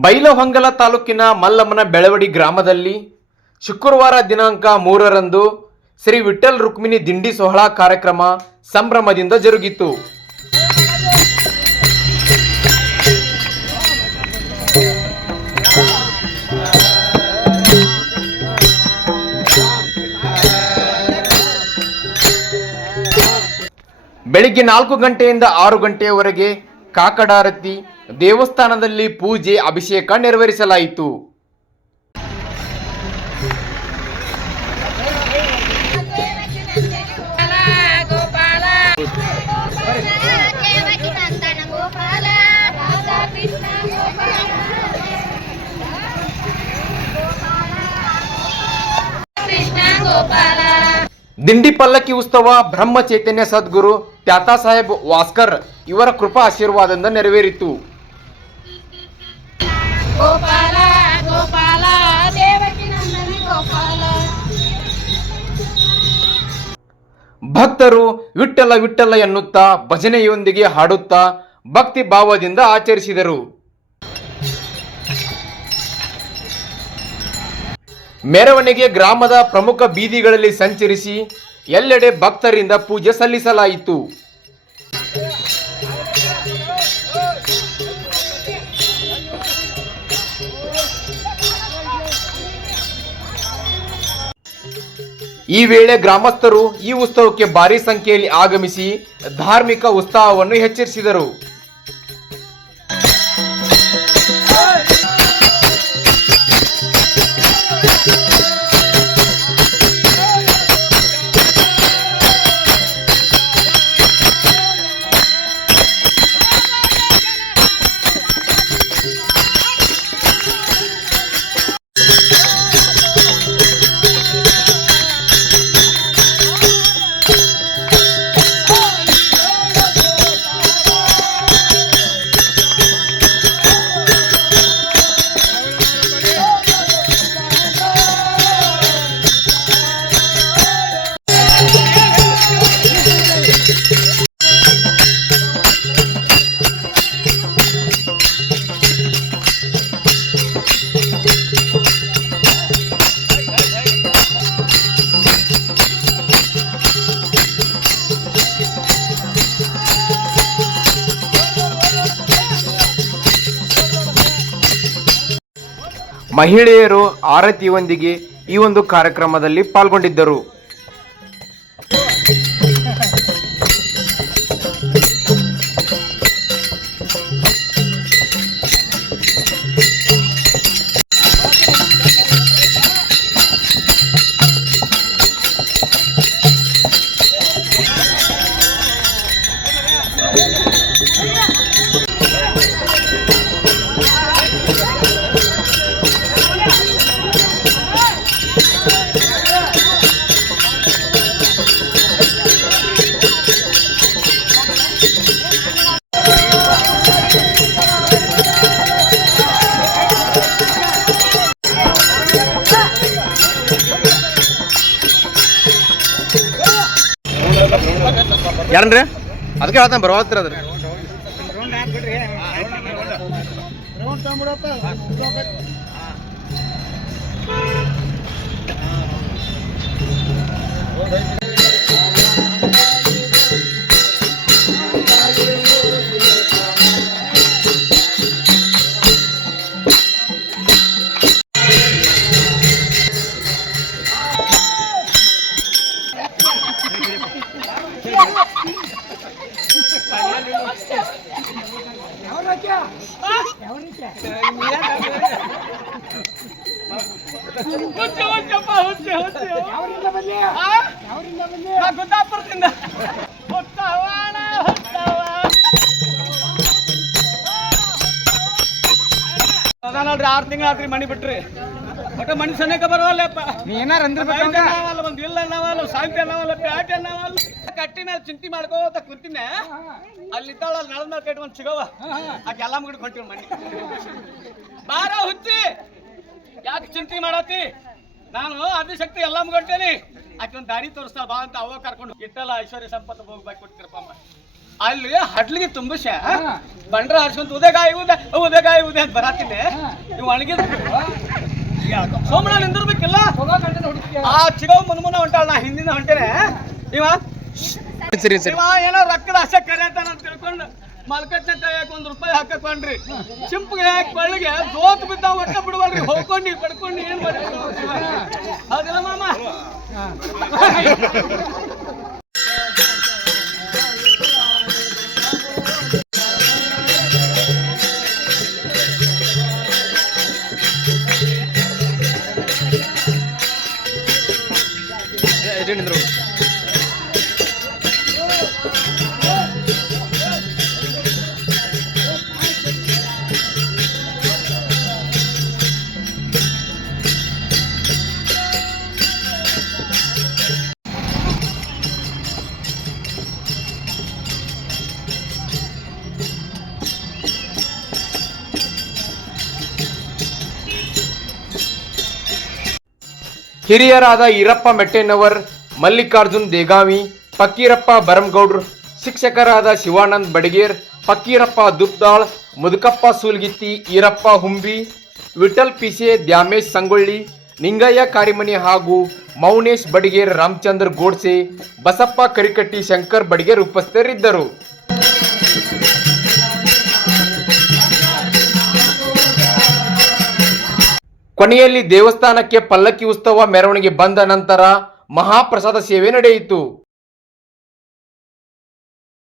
ಬೈಲಹೊಂಗಲ ತಾಲೂಕಿನ ಮಲ್ಲಮ್ಮನ ಬೆಳವಡಿ ಗ್ರಾಮದಲ್ಲಿ ಶುಕ್ರವಾರ ದಿನಾಂಕ 3ರಂದು ಶ್ರೀ ವಿಠ್ಠಲ್ ರುಕ್ಮಿಣಿ ದಿಂಡಿ ಸೋಹಳಾ ಕಾರ್ಯಕ್ರಮ ಸಂಭ್ರಮದಿಂದ ಜರುಗಿತು. ಬೆಳಿಗ್ಗೆ 4 ಗಂಟೆಯಿಂದ 6 ಗಂಟೆಯವರೆಗೆ ಕಾಕಡಾರತಿ, ದೇವಸ್ಥಾನದಲ್ಲಿ ಪೂಜೆ, ಅಭಿಷೇಕ ನೆರವೇರಿಸಲಾಯಿತು. ದಿಂಡಿ ಪಲ್ಲಕ್ಕಿ ಉತ್ಸವ ಬ್ರಹ್ಮ ಚೈತನ್ಯ ಸದ್ಗುರು ತ್ಯಾತಾ ಸಾಹೇಬ್ ವಾಸ್ಕರ್ ಇವರ ಕೃಪಾ ಆಶೀರ್ವಾದದಿಂದ ನೆರವೇರಿತು. ಭಕ್ತರು ವಿಠ್ಠಲ ವಿಠ್ಠಲ ಎನ್ನುತ್ತಾ ಭಜನೆಯೊಂದಿಗೆ ಹಾಡುತ್ತಾ ಭಕ್ತಿ ಭಾವದಿಂದ ಆಚರಿಸಿದರು. ಮೆರವಣಿಗೆ ಗ್ರಾಮದ ಪ್ರಮುಖ ಬೀದಿಗಳಲ್ಲಿ ಸಂಚರಿಸಿ ಎಲ್ಲೆಡೆ ಭಕ್ತರಿಂದ ಪೂಜೆ ಸಲ್ಲಿಸಲಾಯಿತು. ಈ ವೇಳೆ ಗ್ರಾಮಸ್ಥರು ಈ ಉತ್ಸವಕ್ಕೆ ಭಾರಿ ಸಂಖ್ಯೆಯಲ್ಲಿ ಆಗಮಿಸಿ ಧಾರ್ಮಿಕ ಉತ್ಸಾಹವನ್ನು ಹೆಚ್ಚಿಸಿದರು. ಮಹಿಳೆಯರು ಆರತಿಯೊಂದಿಗೆ ಈ ಒಂದು ಕಾರ್ಯಕ್ರಮದಲ್ಲಿ ಪಾಲ್ಗೊಂಡಿದ್ದರು. ಯಾರನ್ರಿ ಅದಕ್ಕೆ ಹೇಳ್ತಾನೆ ಬರವತ್ತರ ಅದ್ರಿ ನೋಡ್ರಿ 6 ತಿಂಗಳಾತ್ರಿ ಮಣಿ ಬಿಟ್ರಿ ಒಟ್ಟ ಮಣಿ ಸನೇಕ ಬರವಲ್ಲಪ್ಪ. ನೀ ಏನಾರ ಅಂದ್ರಲ್ಲ ಒಂದು ಇಲ್ಲ ನಾವಲ್ಲ ಶಾಂತಿ ಅನ್ನವಲ್ಲ ಪ್ಯಾಟಿ ಅನ್ನವಲ್ಲ ಕಟ್ಟಿ ಮೇಲೆ ಚಿಂತೆ ಮಾಡ್ಕೋತ ಕುಂತಿನ ಅಲ್ಲಿದ್ದಾಳ ನಳದ ಮೇಲೆ ಕಟ್ಟಿ ಒಂದು ಸಿಗವ ಆಕೆ ಎಲ್ಲ ಮುಗಿದು ಹೊಂಟಿವ್ ಮಣಿ ಬಾರ ಹುಚ್ಚಿ ಯಾಕೆ ಚಿಂತೆ ಮಾಡತ್ತಿ ನಾನು ಆದಿಶಕ್ತಿ ಎಲ್ಲ ಮುಗಿಟ್ಟೇನಿ ಆಕೆ ಒಂದು ದಾರಿ ತೋರಿಸ್ತಾ ಬಾ ಅಂತ ಅವ ಕರ್ಕೊಂಡು ಇಟ್ಟಲ್ಲ ಐಶ್ವರ್ಯ ಸಂಪತ್ತು ಹೋಗ್ಬೇಕು ಕೊಟ್ಟಿರಪ್ಪ. ಅಲ್ಲಿ ಹಡ್ಲಿಗೆ ತುಂಬಿಸ ಬಂಡ್ರ ಹರ್ಸ್ಕೊಂತ ಉದಗಾಯಿ ಉದಗಾಯಿ ಉದೆ ಅಂತ ಬರತ್ತಿದ್ದೆ ನೀವು ಒಣಗಿದ ಸೋಮಣ್ಣ ನಿಂದಿರ್ಬೇಕಿಲ್ಲ ಆ ಚಿಗವ್ ಮುನ್ಮುನ ಹೊಂಟಾಳ ನಾ ಹಿಂದಿನ ಹೊಂಟೇನೆ ಇವ ಸರಿ ಸರಿ ಇವ ಏನೋ ರೊಕ್ಕದ ಆಸೆ ಕರೆಯತಾನ ಅಂತ ತಿಳ್ಕೊಂಡು ಮಲ್ಕಟ್ನ ಕೈಯಾಕ ₹1 ಹಾಕಕೊಂಡ್ರಿ ಚಿಂಪಿಗೆ ಹಾಕಿ ಕೊಳ್ಳಿಗೆ ದೋತ್ ಬಿದ್ದ ಒಟ್ಟ ಬಿಡುವಲ್ರಿ ಹೋಗ್ಕೊಂಡು ಪಡ್ಕೊಂಡು ಏನ್ ಮಾಡಿದ್ರು ಹೌದಿಲ್ಲ ಮಾಮ ಹಿರಿಯರಾದ ಈರಪ್ಪ ಮೆಟ್ಟೆನವರ್, ಮಲ್ಲಿಕಾರ್ಜುನ್ ದೇಗಾವಿ, ಫಕೀರಪ್ಪ ಬರಂಗೌಡ್ರು, ಶಿಕ್ಷಕರಾದ ಶಿವಾನಂದ್ ಬಡಗೇರ್, ಫಕೀರಪ್ಪ ದುಪ್ದಾಳ್, ಮುದುಕಪ್ಪ ಸೂಲ್ಗಿತ್ತಿ, ಈರಪ್ಪ ಹುಂಬಿ, ವಿಠಲ್ ಪಿಸೆ, ದ್ಯಾಮೇಶ್ ಸಂಗೊಳ್ಳಿ, ನಿಂಗಯ್ಯ ಕಾರಿಮನಿ ಹಾಗೂ ಮೌನೇಶ್ ಬಡಗೇರ್, ರಾಮಚಂದ್ರ ಗೋಡ್ಸೆ, ಬಸಪ್ಪ ಕರಿಕಟ್ಟಿ, ಶಂಕರ್ ಬಡಗೇರ್ ಉಪಸ್ಥಿತರಿದ್ದರು. ಕೊನೆಯಲ್ಲಿ ದೇವಸ್ಥಾನಕ್ಕೆ ಪಲ್ಲಕ್ಕಿ ಉತ್ಸವ ಮೆರವಣಿಗೆ ಬಂದ ನಂತರ ಮಹಾಪ್ರಸಾದ ಸೇವೆ ನಡೆಯಿತು.